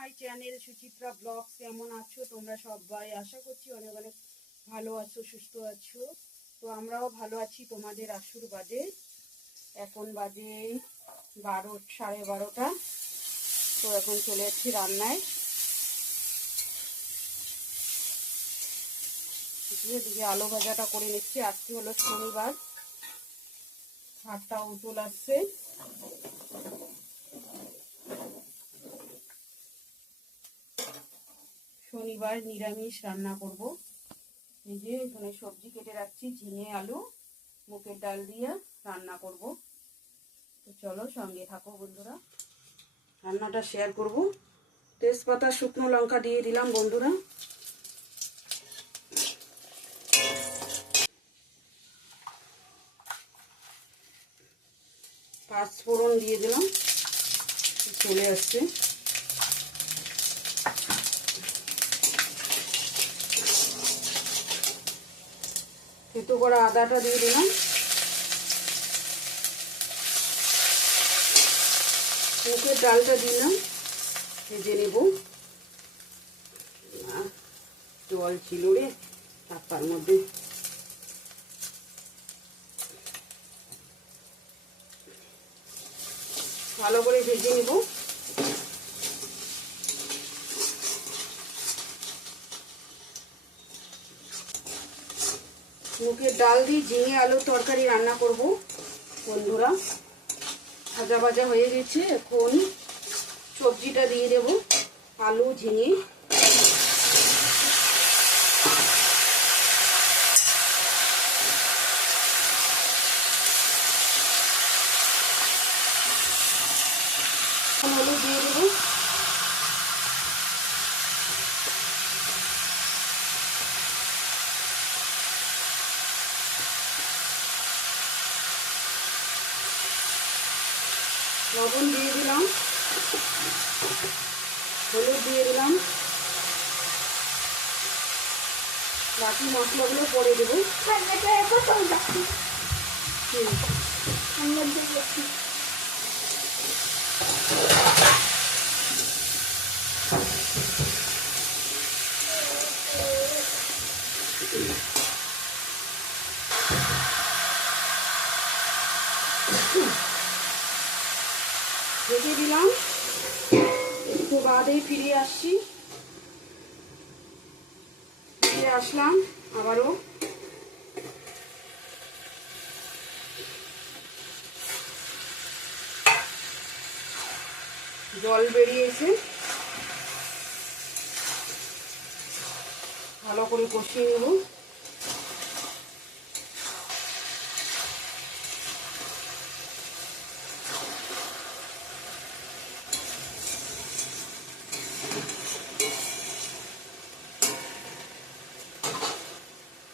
My channel Suchitra blogs কেমন আছো? তোমরা সবাই আশা করছি অনেক অনেক ভালো আছো, সুস্থ আছো। তো আমরাও ভালো আছি তোমাদের আশীর্বাদে। এখন বাজে বারো, সাড়ে বারোটা। তো এখন চলে যাচ্ছি রান্নায়। দিয়ে দিকে আলু ভাজাটা করে নিচ্ছি। আজকে হলো শনিবার। হাটটা উতল আসছে। শনিবার নিরামিষ রান্না করব। এই যে এখানে সবজি কেটে রাখছি, ঝিঙে, আলু, মুগের ডাল দিয়ে রান্না করব। তো চলো সঙ্গে থাকো বন্ধুরা। রান্নাটা শেয়ার করব। তেজপাতা, শুকনো লঙ্কা দিয়ে দিলাম বন্ধুরা। পাঁচ ফোড়ন দিয়ে দিলাম। চলে আসছে। থেতো করা আদাটা দিয়ে দিলাম। মুখের ডালটা দিলাম, ভেজে নেব। জল ছিল রে তার মধ্যে। ভালো করে ভেজে নেব। মুখের ডাল দিয়ে ঝিঙে আলুর তরকারি রান্না করব। বন্ধুরা, ভাজা ভাজা হয়ে গেছে। এখন সবজিটা দিয়ে দেব, আলু, ঝিঙে এখন হলুদ দিয়ে দেবো লবণ দিয়ে দিলাম। হলুদ দিয়ে দিলাম। বাকি মশলাগুলো পরে দেবো। হুম। রেখে দিলাম। একটু বাদেই ফিরে আসছি। ফিরে আসলাম আবারও। জল বেরিয়েছে। ভালো করে কষিয়ে নেব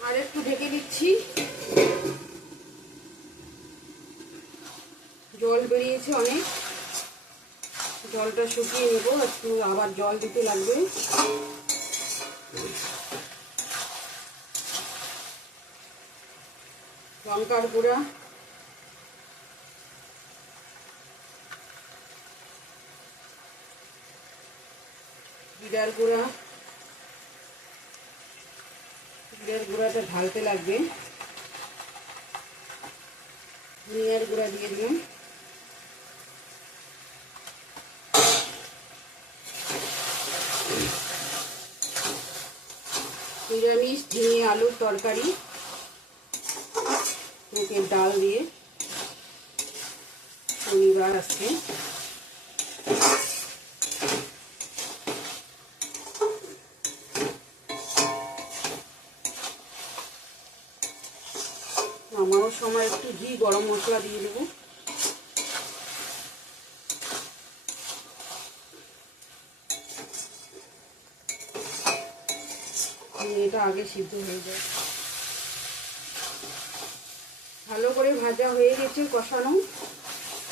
আর একটু ঢেকে দিচ্ছি। জল বেরিয়েছে অনেক। জলটা শুকিয়ে নেব, একটু আবার জল দিতে লাগবে। লঙ্কার গুঁড়া। জিরার গুঁড়া। জিরার গুঁড়াটা ঢালতে লাগবে ধনিয়ার গুঁড়া দিয়ে দিলাম। নিরামিষ ঝিঙে আলুর তরকারি মুখের ডাল দিয়ে শনিবার আজকে সময় একটু ঘি, গরম মশলা দিয়ে দেবো। এটা আগে সিদ্ধ হয়ে যায়। ভালো করে ভাজা হয়ে গেছে কষানো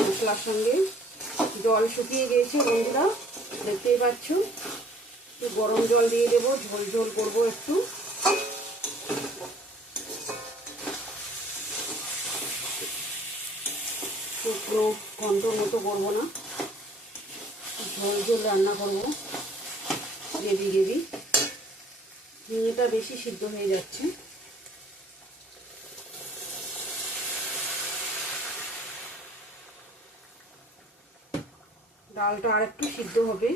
মশলার সঙ্গে। জল শুকিয়ে গিয়েছে বন্ধুরা, দেখতেই পাচ্ছ। একটু গরম জল দিয়ে দেবো, ঝোল ঝোল করব একটু শুকনো ঘন্টর মতো করব না। ঝোল ঝোল রান্না করব। Gravy gravy. ঝিঙেটা বেশি সিদ্ধ হয়ে যাচ্ছে। ডালটা আর একটু সিদ্ধ হবে।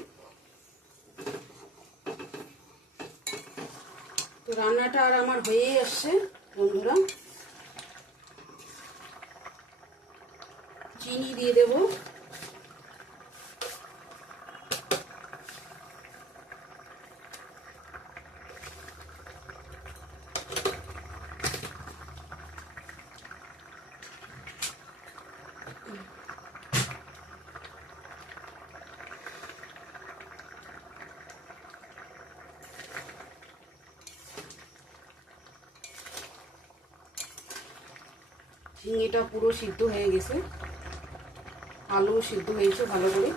তো রান্নাটা আর আমার হয়েই আসছে, বন্ধুরা চিনি দিয়ে দেব। ঝিঙেটা পুরো সিদ্ধ হয়ে গেছে। আলু সিদ্ধ হয়েছে ভালো করে।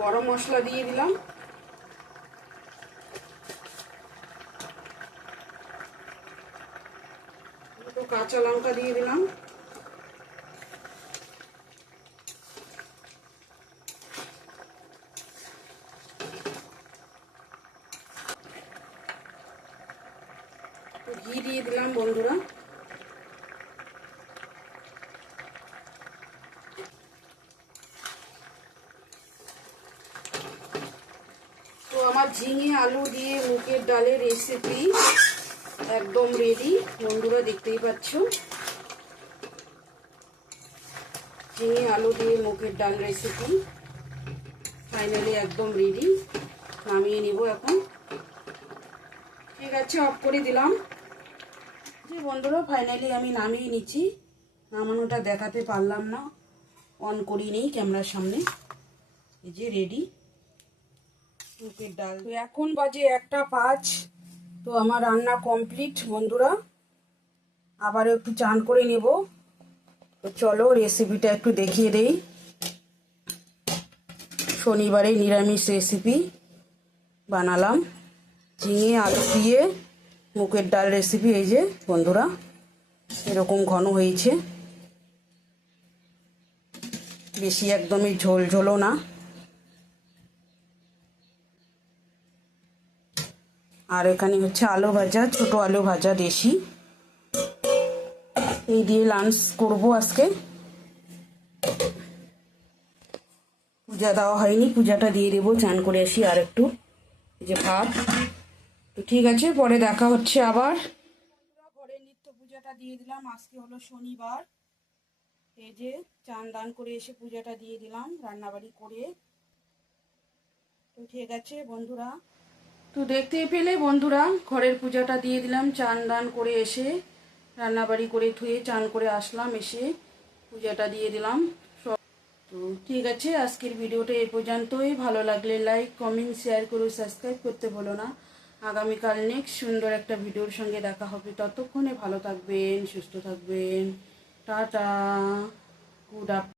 গরম মশলা দিয়ে দিলাম। কাঁচা লঙ্কা দিয়ে দিলাম। ঘি দিয়ে দিলাম, বন্ধুরা। তো আমার ঝিঙে, আলু দিয়ে মুখের ডালের রেসিপি একদম রেডি বন্ধুরা, দেখতেই পাচ্ছ। ঝিঙে, আলু দিয়ে মুখের ডাল রেসিপি ফাইনালি একদম রেডি নামিয়ে নিব এখন। ঠিক আছে অফ করে দিলাম। যে বন্ধুরা ফাইনালি আমি নামিয়ে নিচ্ছি। নামানোটা দেখাতে পারলাম না। অন করি নেই ক্যামেরার সামনে। এই যে রেডি মুখের ডাল। এখন বাজে একটা পাঁচ। তো আমার রান্না কমপ্লিট বন্ধুরা। আবার একটু চান করে নেব। তো চলো রেসিপিটা একটু দেখিয়ে দেই। শনিবারে নিরামিষ রেসিপি বানালাম। ঝিঙে, আলু দিয়ে মুগের ডাল রেসিপি এই যে, বন্ধুরা, এরকম ঘন হয়েছে। বেশি একদমই ঝোল ঝোলও না। আর এখানে হচ্ছে আলু ভাজা, ছোট আলু ভাজা দেশি। এই দিয়ে লাঞ্চ করব আজকে। পূজা দেওয়া হয়নি, পূজাটা দিয়ে দেবো, চান করে আসি আর একটু যে ভাত। তো ঠিক আছে, পরে দেখা হচ্ছে আবার। ঘরে নিত্য পূজাটা দিয়ে দিলাম, আজকে হলো শনিবার। এই যে চান দান করে এসে পূজাটা দিয়ে দিলাম, রান্নাবাড়ি করে। তো ঠিক আছে বন্ধুরা। তো দেখতেই পেলে বন্ধুরা, ঘরের পূজাটা দিয়ে দিলাম, চান দান করে এসে, রান্নাবাড়ি করে ধুয়ে চান করে আসলাম, এসে পূজাটা দিয়ে দিলাম। তো ঠিক আছে, আজকের ভিডিওটা এই পর্যন্তই। ভালো লাগলে লাইক কমেন্ট শেয়ার করে সাবস্ক্রাইব করতে বলো না। আগামীকাল নেক্সট সুন্দর একটা ভিডিওর সঙ্গে দেখা হবে। ততক্ষণে ভালো থাকবেন, সুস্থ থাকবেন। Tata good after